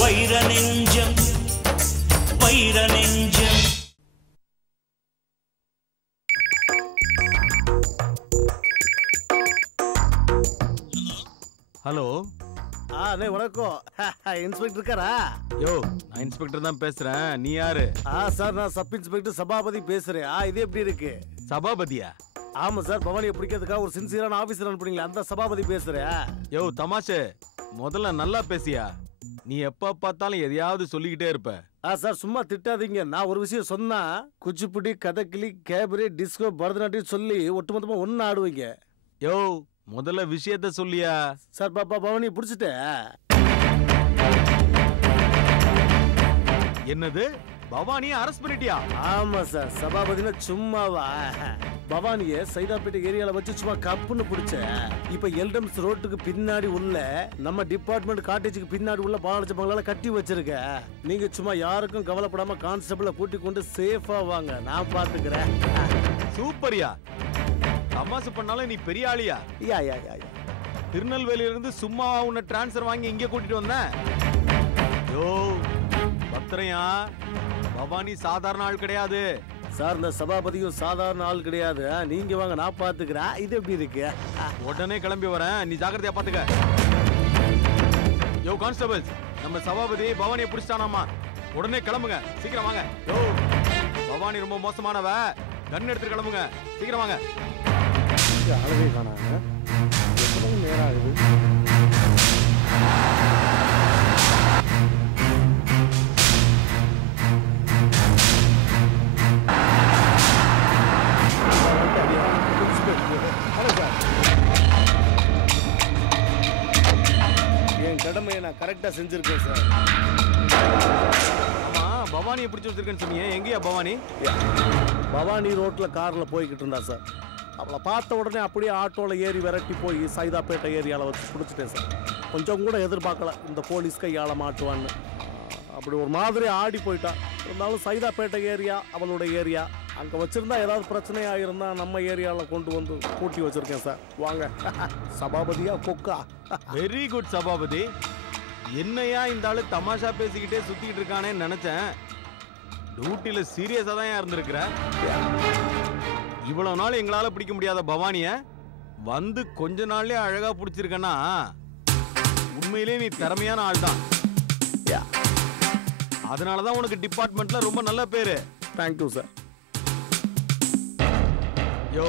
வைர நெஞ்சம் வைர நெஞ்சம். ஹலோ. அண்ணே வணக்கம். இன்ஸ்பெக்டர் இருக்காரா? யோ, நான் இன்ஸ்பெக்டர் தான் பேசுறேன். நீ யாரு? சார் நான் சப் இன்ஸ்பெக்டர் சபாபதி பேசுறேன். இது எப்படி இருக்கு? சபாபதியா? ஆமா சார், பவானியை பிடிக்கிறதுக்காக ஒரு சின்சியரான ஆபீசர் அனுப்புறீங்களா, அந்த சபாபதி பேசுறேன். யோ தமாஷே, முதல்ல நல்லா பேசியா. நீ எப்ப பார்த்தாலும் எதையாவது சொல்லிக்கிட்டே இருப்ப. சார் சும்மா திட்டாதீங்க. நான் ஒரு விஷயம் சொன்னா குச்சிப்புடி, கதகளி, கேபரே, டிஸ்கோ, பரதநாட்டியம் சொல்லி ஒட்டுமொத்தமா ஒன்னு ஆடுவீங்க. யோ முதல்ல விஷயத்த சொல்லியா. சார் பாப்பா பவானியை பிடிச்சிட்டேன். என்னது, பவானியை அரெஸ்ட் பண்ணிட்டியா? ஆமா சார், சபாபதினா சும்மாவா? பவானிய சைதாப்பேட்டை ஏரியால வச்சு சும்மா கப்புன்னு பிடிச்ச. இப்ப எல்டம்ஸ் ரோட்டுக்கு பின்னாடி உள்ள நம்ம டிபார்ட்மெண்ட் காட்டேஜுக்கு பின்னாடி உள்ள பாலச்ச பங்களால கட்டி வச்சிருக்க. நீங்க சும்மா யாருக்கும் கவலைப்படாம கான்ஸ்டபிள கூட்டி கொண்டு சேஃபா வாங்க, நான் பாத்துக்கிறேன். சூப்பரியா. தமாசு பண்ணாலும் நீ பெரிய ஆளியா? யா யா யா. திருநெல்வேலியில இருந்து சும்மா உன்னை டிரான்ஸ்ஃபர் வாங்கி இங்க கூட்டிட்டு வந்தேன். யோ பத்திரையா, பவானி சாதாரண ஆள் கிடையாது. சார் இந்த சபாபதியும் சாதாரண ஆள் கிடையாது. நீங்க வாங்க, நான் பாத்துக்கிறேன். இது எப்படி இருக்கு? உடனே கிளம்பி வரேன், நீ ஜாக்கிரதையா பாத்துக்க. யோ கான்ஸ்டபிள்ஸ், நம்ம சபாபதி பவானியை பிடிச்சிட்டானாமா. உடனே கிளம்புங்க, சீக்கிரம் வாங்க. யோ பவானி ரொம்ப மோசமானவ, கன் எடுத்து கிளம்புங்க, சீக்கிரம் வாங்க. அளவே காணாங்க, எவ்வளவு நேரம் ஆகுது? என் கடமையை நான் கரெக்டா செஞ்சிருக்கேன் சார். ஆமா, பவானியை பிடிச்சி வச்சிருக்கேன்னு சொன்னீங்க. எங்கேயா பவானி? பவானி ரோட்ல கார்ல போய்கிட்டு இருந்தா சார். அவளை பார்த்த உடனே அப்படியே ஆட்டோல ஏறி விரட்டி போய் சைதாப்பேட்டை ஏரியால வச்சு பிடிச்சிட்டேன் சார். கொஞ்சம் கூட எதிர்பார்க்கல இந்த போலீஸ் கையாள மாட்டுவான்னு. அப்படி ஒரு மாதிரி ஆடி போயிட்டா. இருந்தாலும் சைதாப்பேட்டை ஏரியா அவளோட ஏரியா. அங்க வச்சிருந்தா ஏதாவது பிரச்சனையா இருந்தா நம்ம ஏரியால கொண்டு வந்து கூட்டி வச்சிருக்கேன் சார். வாங்க. சபாபதியா கொக்கா? Very good Sabapathy. என்னையா இந்த ஆளு தமாஷா பேசிக்கிட்டே சுத்திக்கிட்டு இருக்கானேன்னு நினைச்சேன். டியூட்டில சீரியஸா தான் இருந்திருக்கிற. இவ்வளவு நாள் எங்களால பிடிக்க முடியாத பவானிய வந்து கொஞ்ச நாள்லயே அழகா பிடிச்சிருக்கனா, உண்மையிலே நீ திறமையான ஆள் தான். அதனாலதான் உனக்கு டிபார்ட்மெண்ட்ல ரொம்ப நல்ல பேரு. Thank you sir. யோ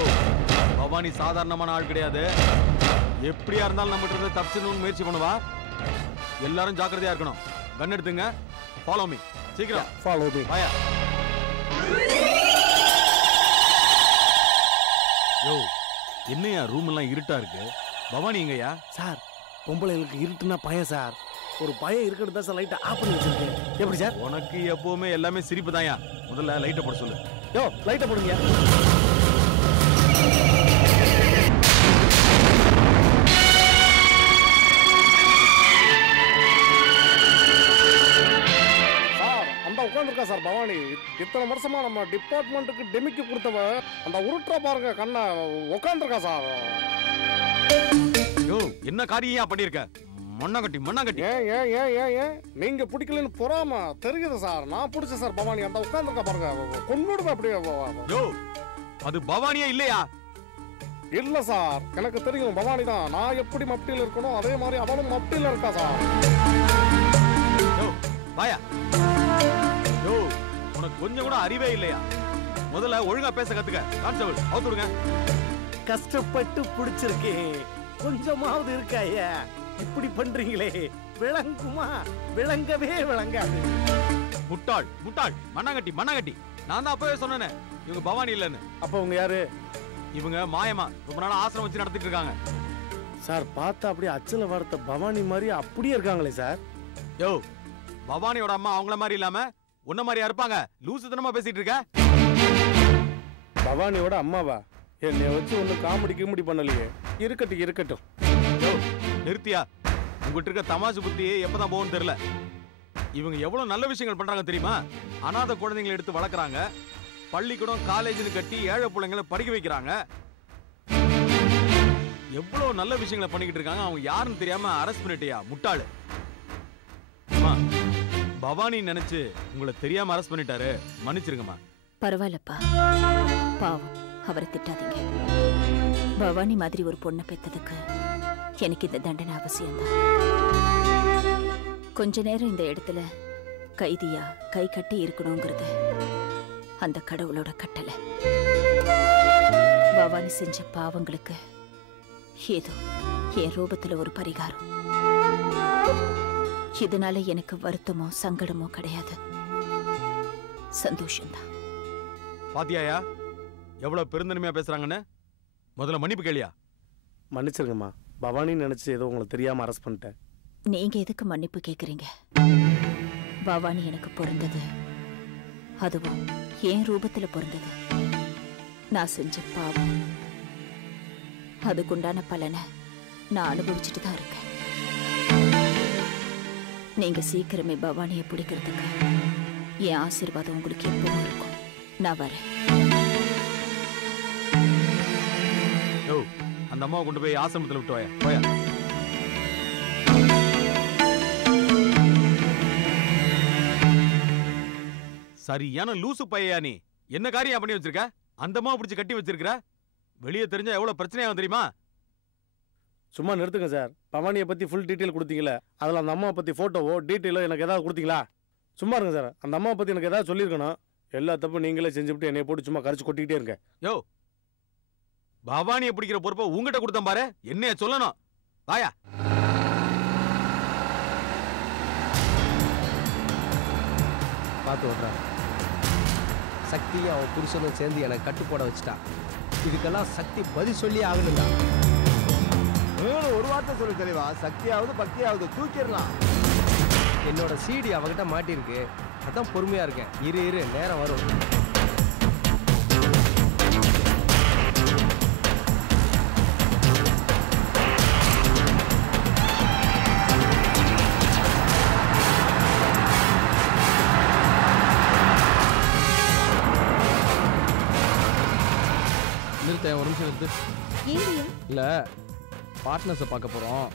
பவானி சாதாரணமான ஆள் கிடையாது. எப்படியா இருந்தாலும் நம்ம கிட்ட தப்பிச்சணும்னு முயற்சி பண்ணுவா. எல்லாரும் ஜாக்கிரதையா இருக்கணும். கன் எடுத்துங்க. Follow me. சீக்கிரம் ஃபாலோ மீ. வாயா. யோ என்னையா ரூம் எல்லாம் இருட்டா இருக்கு? பவானி எங்கயா? சார் பொம்பளைகளுக்கு இருட்டுனா பயம் சார். ஒரு பயம் இருக்கிறது தான் சார் லைட்டை ஆஃப் பண்ணி வச்சிருக்கேன். எப்படி சார்? உனக்கு எப்பவுமே எல்லாமே சிரிப்பு தான்யா. முதல்ல லைட்டை போட சொல்லு. யோ லைட்டை போடுங்க. உட்காந்துருக்கா சார் பவானி. இத்தனை வருஷமா நம்ம டிபார்ட்மெண்ட்டுக்கு டெமிக்கு கொடுத்தவ அந்த உருட்டா பாருங்க கண்ணா உட்காந்துருக்கா சார். யோ என்ன காரியம் பண்ணிருக்க? மண்ணாங்கட்டி மண்ணாங்கட்டி. ஏன் ஏன் ஏன் ஏன் ஏன் நீங்க பிடிக்கலன்னு பொறாம தெரியுது சார். நான் பிடிச்ச சார் பவானி. அந்த உட்காந்துருக்கா பாருங்க, கொன்னுடுவேன் அப்படியே. யோ அது பவானியா இல்லையா? இல்ல சார், எனக்கு தெரியும் பவானி தான். நான் எப்படி மப்டியில் இருக்கணும் அதே மாதிரி அவளும் மப்டியில் இருக்கா சார். யோ வாயா. யோ உனக்கு கொஞ்சம் கூட அறிவே இல்லையா? முதல்ல ஒழுங்கா பேச கத்துக்க. கான்ஸ்டபிள் அவுத்துடுங்க. கஷ்டப்பட்டு பிடிச்சிருக்கேன், கொஞ்சமாவது இருக்காயா? இப்படி பண்றீங்களே, விளங்குமா? விளங்கவே விளங்காது. முட்டாள் முட்டாள், மண்ணாங்கட்டி மண்ணாங்கட்டி. நான் தான் அப்பவே சொன்னேனே இவங்க பவானி இல்லைன்னு. அப்ப உங்க யாரு? இவங்க மாயமா ரொம்ப நாளா ஆசிரமம் வச்சு நடத்திட்டு இருக்காங்க. சார் பார்த்தா அப்படியே அச்சல வார்த்தை பவானி மாதிரி அப்படியே இருக்காங்களே சார். யோ பவானியோட அம்மா அவங்கள மாதிரி இல்லாம உன்ன மாதிரியா இருப்பாங்க? லூசுத்தனமா பேசிட்டு இருக்க. பவானியோட அம்மாவா? என்னை வச்சு ஒண்ணு காமெடி கிமெடி பண்ணலையே. இருக்கட்டும் இருக்கட்டும். யோ நிறுத்தியா. உங்ககிட்ட இருக்க தமாசு புத்தி எப்பதான் போகும்னு தெரியல. இவங்க எவ்வளவு நல்ல விஷயங்கள் பண்றாங்க தெரியுமா? அனாதை குழந்தைங்களை எடுத்து வளர்க்குறாங்க, பள்ளிக்கூடம் காலேஜ்னு கட்டி ஏழை பிள்ளைங்களை படிக்க வைக்கிறாங்க. எவ்வளவு நல்ல விஷயங்களை பண்ணிக்கிட்டு இருக்காங்க, அவங்க யாருன்னு தெரியாம அரெஸ்ட் பண்ணிட்டியா முட்டாளு? அம்மா, பவானி நினைச்சு உங்களை தெரியாம அரெஸ்ட் பண்ணிட்டாரு, மன்னிச்சிருங்கம்மா. பரவாயில்லப்பா, பாவம், அவரை திட்டாதீங்க. பவானி மாதிரி ஒரு பொண்ணை பெத்ததுக்கு எனக்கு இந்த தண்டனை அவசியம்தான். கொஞ்ச நேரம் இந்த இடத்துல கைதியா கை கட்டி இருக்கணுங்கிறது அந்த கடவுளோட கட்டளை. பவானி செஞ்ச பாவங்களுக்கு ஏதோ என் ரூபத்துல ஒரு பரிகாரம். இதனால எனக்கு வருத்தமோ சங்கடமோ கிடையாது, சந்தோஷம்தான். பாத்தியாயா எவ்வளவு பெருந்தன்மையா பேசுறாங்கன்னு? முதல்ல மன்னிப்பு கேளியா? மன்னிச்சிருங்கம்மா, பவானி நினைச்சு ஏதோ உங்களை தெரியாம அரெஸ்ட் பண்ணிட்டேன். நீங்க எதுக்கு மன்னிப்பு கேக்குறீங்க? பவானி எனக்கு பிறந்தது, அதுவும் என் ரூபத்துல பிறந்தது. நான் செஞ்ச பாவம், அதுக்குண்டான பலனை நான் அனுபவிச்சுட்டு தான் இருக்கேன். நீங்க சீக்கிரமே பவானியை பிடிக்கிறதுக்கு என் ஆசீர்வாதம் உங்களுக்கு எப்பவும் இருக்கும். நான் வரேன். அந்த அம்மாவை கொண்டு போய் ஆசிரமத்தில் விட்டு வாயா. போயா. சரியான லூசு பையா நீ. என்ன காரியம் பண்ணி வச்சிருக்க? அந்த அம்மாவை பிடிச்சி கட்டி வச்சிருக்கிற. வெளியே தெரிஞ்சா எவ்வளவு பிரச்சனையாகும் தெரியுமா? சும்மா நிறுத்துங்க சார். பவானியை பத்தி ஃபுல் டீட்டெயில் கொடுத்தீங்களே, அதில் அந்த அம்மாவை பத்தி போட்டோவோ டீட்டெயிலோ எனக்கு ஏதாவது கொடுத்தீங்களா? சும்மா இருங்க சார். அந்த அம்மாவை பத்தி எனக்கு ஏதாவது சொல்லியிருக்கணும். எல்லா தப்பும் நீங்களே செஞ்சுவிட்டு என்னை போட்டு சும்மா கரைச்சு கொட்டிக்கிட்டே இருங்க. யோ, பவானியை பிடிக்கிற பொறுப்பை உங்ககிட்ட கொடுத்தேன் பாரு, என்னைய சொல்லணும். வாயா. பார்த்து விட்றான். சக்தியும் அவன் புருஷனும் சேர்ந்து எனக்கு கட்டுப்போட வச்சுட்டா. இதுக்கெல்லாம் சக்தி பதில் சொல்லி ஆகணும்டா. ஒரு வார்த்தை சொல்லு தெளிவா. சக்தியாவது பக்தியாவது தூக்கிடலாம். என்னோட சீடி அவகிட்ட மாட்டிருக்கு, அதான் பொறுமையா இருக்கேன். இரு நேரம் வரும். ஒரு நிமிஷம் இருந்து. இல்ல, பார்ட்னர்ஸை பார்க்க போறோம்.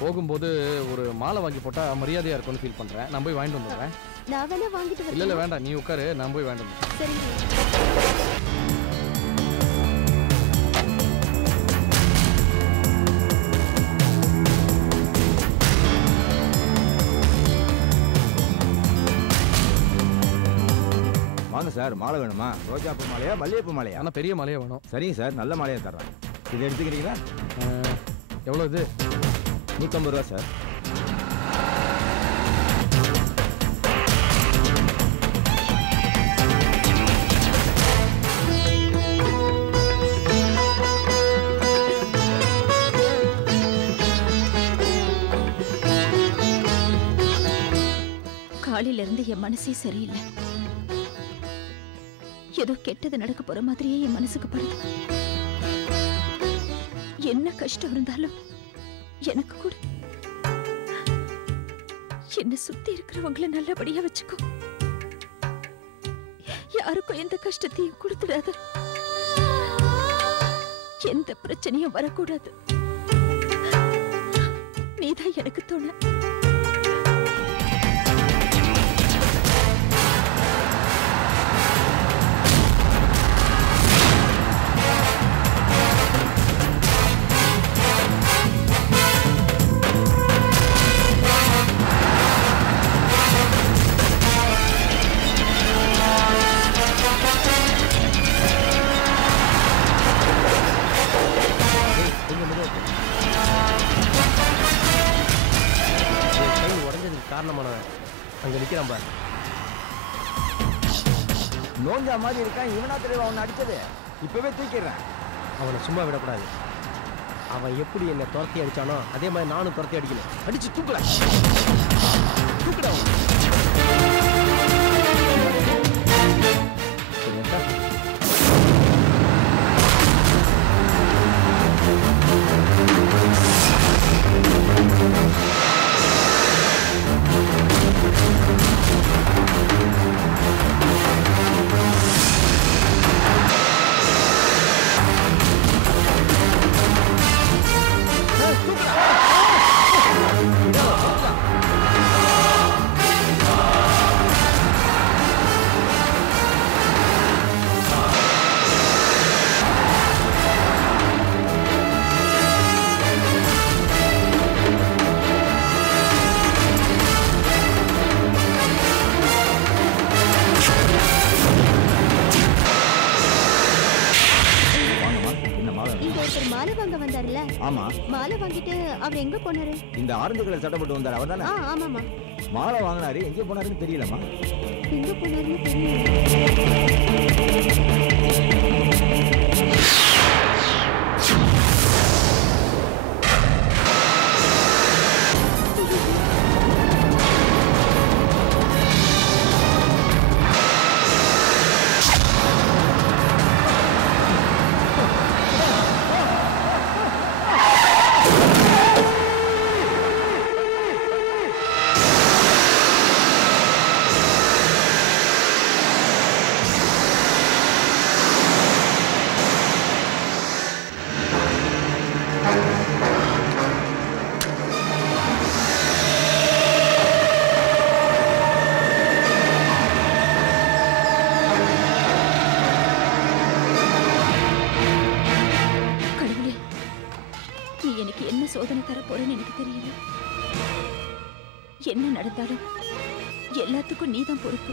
போகும்போது ஒரு மாலை வாங்கி போட்டா மரியாதையா இருக்கும்னு ஃபீல் பண்றேன். நான் போய் வாங்கிட்டு வந்துடுறேன். நான் வேணா வாங்கிட்டு வரேன். இல்ல வேண்டாம், நீ உட்காரு, நான் போய் வாங்கிட்டு வந்துடுறேன். சரிங்க. வாங்க சார், மாலை வேணுமா? ரோஜாப்பூ மாலையா மல்லிகைப்பூ மாலையா? ஆனா பெரிய மாலையா வேணும். சரிங்க சார், நல்ல மாலையா தர்றேன். இது எடுத்துக்கிறீங்களா? எவ்வளோ இது? 150 ரூபா சார். காலையில இருந்து என் மனசே சரியில்லை. ஏதோ கெட்டது நடக்க போற மாதிரியே என் மனசுக்கு படுது. என்ன கஷ்டம் இருந்தாலும் எனக்கு கூட என்ன சுத்தி இருக்கிறவங்களை நல்லபடியா வச்சுக்கோ. யாருக்கும் எந்த கஷ்டத்தையும் கொடுத்துடாத. எந்த பிரச்சனையும் வரக்கூடாது. நீதான் எனக்கு தோண. காரணமானவன் அங்க நிக்கிறான் பாரு. நோஞ்சா மாதிரி இருக்கான். இவனா தெளிவா அவனை அடிச்சது. இப்பவே தூக்கிடுறேன். அவனை சும்மா விடக்கூடாது. அவன் எப்படி என்னை துரத்தி அடிச்சானோ அதே மாதிரி நானும் துரத்தி அடிக்கணும். அடிச்சு தூக்கல தூக்கடா. ஒருத்தர் மாலை வாங்க வந்தாருல்ல? ஆமா. மாலை வாங்கிட்டு அவர் எங்க போனாரு? இந்த ஆரஞ்சு கலர் சட்டை போட்டு வந்தாரு அவர்தானே? ஆமாமா. மாலை வாங்கினாரு, எங்க போனாருன்னு தெரியலமா. எங்க போனாருன்னு தெரியல. சோதனை தர போறேன்னு எனக்கு தெரியல. என்ன நடந்தாலும் எல்லாத்துக்கும் நீதான் பொறுப்பு.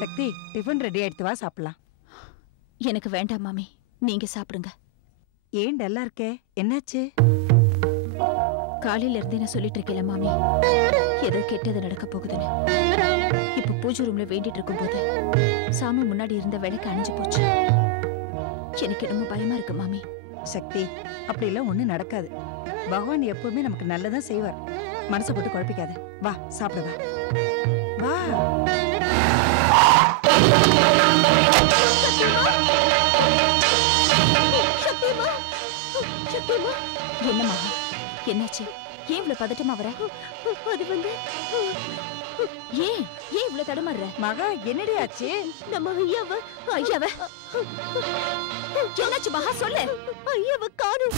சக்தி, டிஃபன் ரெடி ஆயிடுத்து, வா சாப்பிடலாம். எனக்கு வேண்டாம் மாமி, நீங்க சாப்பிடுங்க. ஏன் டல்லா இருக்கே, என்னாச்சு? காலையில இருந்தே நான் சொல்லிட்டு இருக்கேன்ல மாமி, ஏதோ கெட்டது நடக்க போகுதுன்னு. இப்ப பூஜை ரூம்ல வேண்டிட்டு இருக்கும் போது சாமி முன்னாடி இருந்த விளக்கு அணைஞ்சு போச்சு. எனக்கு என்னமோ பயமா இருக்கு மாமி. சக்தி, அப்படி எல்லாம் ஒண்ணும் நடக்காது. பகவான் எப்பவுமே நமக்கு நல்லதான் செய்வார். மனசை போட்டு குழப்பிக்காத. வா சாப்பிட வா. என்னம்மா, என்னாச்சு? ஏன் இவ்வளவு பதட்டமா வர? அது வந்து ஏன் இவ்வளவு தடுமாறுற? மகா, என்னடி ஆச்சு? நம்ம ஐயாவ என்னாச்சு மகா, சொல்லு. ஐயாவ காணோம்.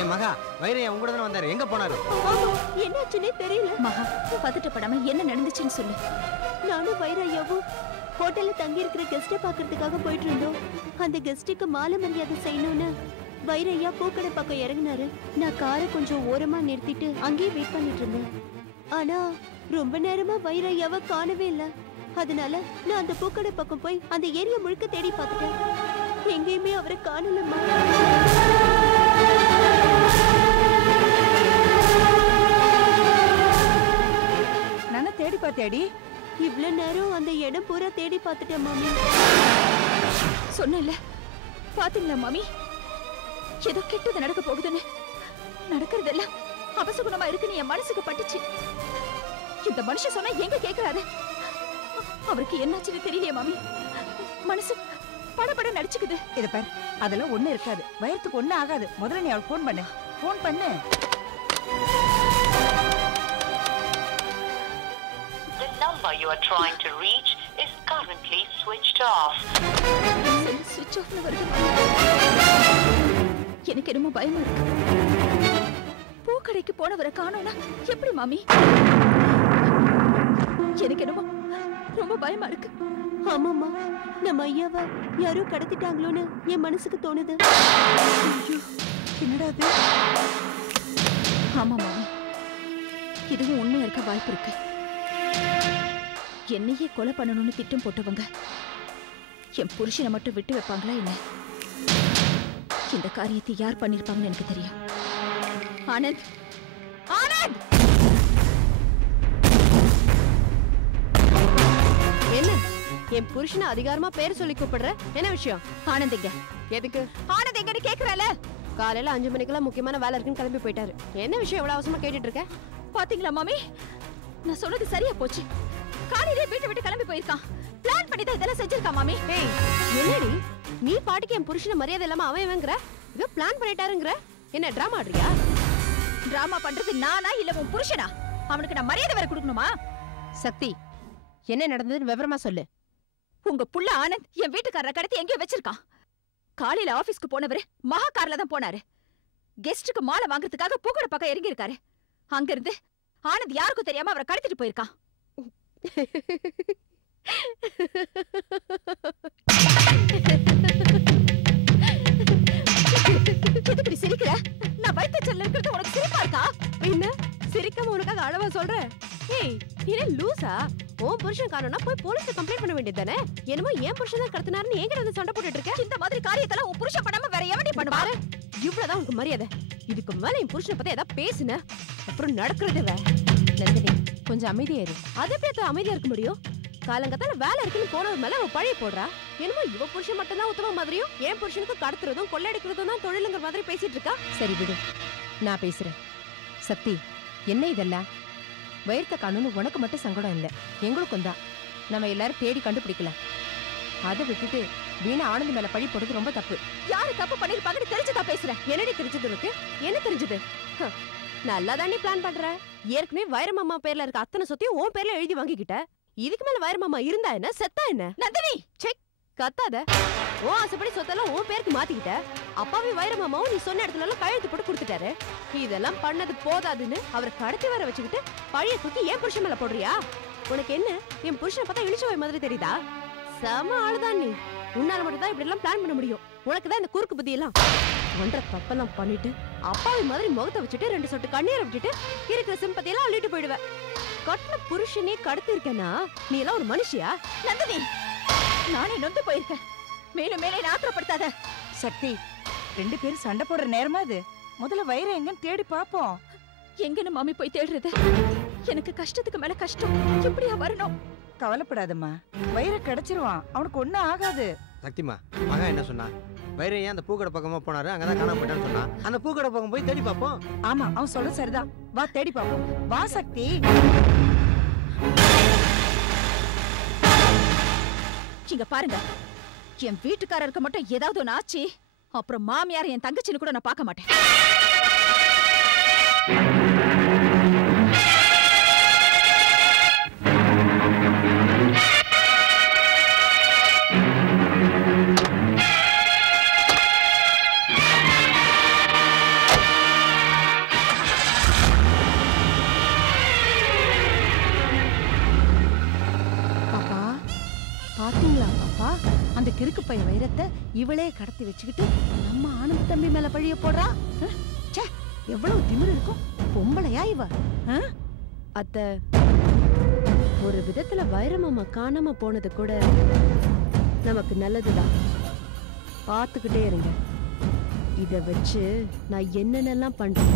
என் மகா, வைரையா உங்க கூட தான வந்தாரு, எங்க போனாரு? என்னாச்சுன்னே தெரியல. மகா, பதட்டப்படாம என்ன நடந்துச்சுன்னு சொல்லு. நானும் வைரையாவும் ஹோட்டல்ல தங்கி இருக்கிற கெஸ்ட பாக்குறதுக்காக போயிட்டு இருந்தோம். அந்த கெஸ்டுக்கு மாலை மரியாதை செய்யணும்னு வைரையா பூக்கடை பக்கம் இறங்கினாரு. நான் காரை கொஞ்சம் ஓரமா நிறுத்திட்டு அங்கேயே வெயிட் பண்ணிட்டு இருந்தேன். ஆனா ரொம்ப நேரமா வைரையாவை காணவே இல்லை. அதனால நான் அந்த பூக்கடை பக்கம் போய் அந்த ஏரியா முழுக்க தேடி பார்த்துட்டேன். எங்கேயுமே அவரை காணலம்மா. நானே தேடி பார்த்தேடி. இவ்வளவு நேரம் அந்த இடம் பூரா தேடி பார்த்துட்டேன் மாமி. சொன்னேன்ல, பாத்தீங்களா மாமி, ஏதோ கெட்டது நடக்க போகுதுன்னு. நடக்கிறதெல்லாம் அபசகுணமா இருக்குன்னு என் மனசுக்கு பட்டுச்சு. இந்த மனுஷன் சொன்னா எங்க கேக்குறாரு? அவருக்கு என்னாச்சுன்னு தெரியலையே மாமி. மனசு படபட நடிச்சுக்குது. இத பாரு, அதெல்லாம் ஒண்ணு இருக்காது. வயிற்றுக்கு ஒண்ணு ஆகாது. முதல்ல நீ அவளுக்கு போன் பண்ணு. போன் பண்ணு. The number you are trying to reach is currently switched off. ஸ்விட்ச் ஆஃப்ல வருது. எனக்கு என்னமோ பயமா இருக்கு. பூக்கடைக்கு போனவரை காணோம்னா எப்படி மாமி? எனக்கு என்னமோ ரொம்ப பயமா இருக்கு. ஆமாம்மா, நம்ம ஐயாவை யாரோ கடத்திட்டாங்களோன்னு என் மனசுக்கு தோணுது. என்னடா அது? ஆமா மாமி, இதுவும் உண்மையா இருக்க வாய்ப்பு இருக்கு. என்னையே கொலை பண்ணணும்னு திட்டம் போட்டவங்க என் புருஷனை மட்டும் விட்டு வைப்பாங்களா என்ன? இந்த காரியத்தை யார் பண்ணிருப்பாங்கன்னு எனக்கு தெரியும். ஆனந்த், ஆனந்த்! என்ன என் புருஷனை அதிகாரமா பேர் சொல்லி கூப்பிடுற? என்ன விஷயம்? ஆனந்த் எங்க? எதுக்கு? ஆனந்த் எங்கன்னு கேக்குறல. காலையில 5 மணிக்கெல்லாம் முக்கியமான வேலை இருக்குன்னு கிளம்பி போயிட்டாரு. என்ன விஷயம் இவ்வளவு அவசரமா கேட்டுட்டு இருக்க? பாத்தீங்களா மாமி, நான் சொன்னது சரியா போச்சு. காலையிலே வீட்டை விட்டு கிளம்பி போயிருக்கான். பிளான் பண்ணி தான் இதெல்லாம் செஞ்சிருக்கான் மாமி. ஏய், என்னடி நீ பாட்டுக்கு என் புருஷனை மரியாதை இல்லாம அவன் இவங்கற? இவ பிளான் பண்ணிட்டாருங்கற? என்ன டிராமா ஆடுறியா? டிராமா பண்றது நானா இல்ல உன் புருஷனா? அவனுக்கு நான் மரியாதை வேற கொடுக்கணுமா? சக்தி, என்ன நடந்ததுன்னு விவரமா சொல்லு. உங்க புள்ள ஆனந்த் என் வீட்டுக்காரரை கடத்தி எங்கேயோ வச்சிருக்கான். காலையில ஆபீஸ்க்கு போனவரு மகா கார்ல தான் போனாரு. கெஸ்டுக்கு மாலை வாங்குறதுக்காக பூக்கடை பக்கம் இறங்கி இருக்காரு. அங்க இருந்து ஆனந்த் யாருக்கும் தெரியாம அவரை கடத்திட்டு போயிருக்கான். எதுக்கு சிரிக்கிற? நான் வயிற்றுச்சல்ல இருக்கிறது உனக்கு சிரிப்பா இருக்கா? என்ன சிரிக்காம உனக்காக அழவா சொல்றேன்? ஏய் நீ லூசா? உன் புருஷன் காணோம்னா போய் போலீஸ்ல கம்ப்ளைண்ட் பண்ண வேண்டியதானே? என்னமோ என் புருஷன் தான் கடத்தினாருன்னு என்கிட்ட வந்து சண்டை போட்டுட்டு இருக்க. இந்த மாதிரி காரியத்தெல்லாம் உன் புருஷன் பண்ணாம வேற எவனடி பண்ணுவாரு? இவ்வளவுதான் உனக்கு மரியாதை. இதுக்கு மேல என் புருஷனை பத்தி ஏதாவது பேசுன அப்புறம் நடக்கிறது வேற. நந்தினி கொஞ்சம் அமைதியா இரு. அது எப்படி அமைதியா இருக்க முடியும்? காலங்கத்தால வேலை இருக்குன்னு போனது மேல அவ பழைய போடுறா. என்னமோ இவ புருஷன் மட்டும் தான் உத்தம மாதிரியும் என் புருஷனுக்கு கடத்துறதும் கொள்ளையடிக்கிறதும் தான் தொழிலுங்கிற மாதிரி பேசிட்டு இருக்கா. சரி விடு, நான் பேசுறேன். சக்தி, என்ன இதெல்லாம்? வயிற்ற காணுன்னு உனக்கு மட்டும் சங்கடம் இல்லை, எங்களுக்கும் தான். நம்ம எல்லாரும் தேடி கண்டுபிடிக்கல. அதை விட்டுட்டு வீணா ஆனந்தி மேல பழி போடுறது ரொம்ப தப்பு. யாரு தப்பு பண்ணிருப்பாங்கன்னு தெரிஞ்சுதான் பேசுறேன். என்னடி தெரிஞ்சது உனக்கு? என்ன தெரிஞ்சது? நல்லா தானே பிளான் பண்ற. ஏற்கனவே வைரமாமா பேர்ல இருக்க அத்தனை சொத்தையும் உன் பேர்ல எழுதி வாங்கிக்கிட்ட. இதுக்கு மேல வைரமாமா இருந்தா என்ன, செத்தா என்ன? நந்தினி செக் கத்தாத. ஓ ஆசைப்படி சொத்தெல்லாம் உன் பேருக்கு மாத்திக்கிட்ட. அப்பாவே வைரமாமாவும் நீ சொன்ன இடத்துல எல்லாம் கையெழுத்து போட்டு கொடுத்துட்டாரு. இதெல்லாம் பண்ணது போதாதுன்னு அவரை கடத்தி வர வச்சுக்கிட்டு பழைய தூக்கி என் புருஷன் மேல போடுறியா? உனக்கு என்ன என் புருஷனை பார்த்தா இழிச்சு போய் மாதிரி தெரியுதா? செம ஆளுதான் நீ. உன்னால மட்டும் தான் இப்படி எல்லாம் பிளான் பண்ண முடியும். உனக்குதான் இந்த குறுக்கு புத்தி எல்லாம். ஒன்றரை தப்பெல்லாம் பண்ணிட்டு அப்பாவி மாதிரி முகத்தை வச்சுட்டு 2 சொட்டு கண்ணீரை விட்டுட்டு இருக்கிற சிம்பத்தி எல்லாம் அள்ளிட்டு போயிடுவேன். கட்டின புருஷனே கடத்தி இருக்கேன்னா நீ எல்லாம் ஒரு மனுஷியா? நந்தினி, நானே நொந்து போயிருக்கேன். மேலும் மேலே ஆத்திரப்படுத்தாத. சக்தி, 2 பேரும் சண்டை போடுற நேரமா அது? முதல்ல வைரம் எங்கன்னு தேடி பாப்போம். எங்கன்னு மாமி போய் தேடுறது? எனக்கு கஷ்டத்துக்கு மேல கஷ்டம். எப்படியா வரணும்? கவலைப்படாதம்மா, வைரம் கிடைச்சிருவான். அவனுக்கு ஒண்ணும் ஆகாது. சக்திமா, மகன் என்ன சொன்னா? வைரம் ஏன் அந்த பூக்கடை பக்கமா போனாரு, அங்கதான் காணாம போயிட்டான்னு சொன்னா. அந்த பூக்கடை பக்கம் போய் தேடி பார்ப்போம். ஆமா, அவன் சொல்ற சரிதான். வா தேடி பாப்போம். வா சக்தி. இங்க பாருங்க, என் வீட்டுக்காரருக்கு மட்டும் ஏதாவது ஒண்ணு ஆச்சு, அப்புறம் மாமியார் என் தங்கச்சின்னு கூட நான் பார்க்க மாட்டேன். பாத்தீங்களா பாப்பா, அந்த கிறுக்கு பை வைரத்தை இவளே கடத்தி வச்சுக்கிட்டு நம்ம ஆனந்த் தம்பி மேல பழிய போடுறா. எவ்வளவு திமிரு இருக்கும். பொம்பளையா இவ? அத்த, ஒரு விதத்துல வைரமாமா காணாம போனது கூட நமக்கு நல்லதுதான். பாத்துக்கிட்டே இருங்க. இத வச்சு நான் என்னென்னலாம் பண்றேன்.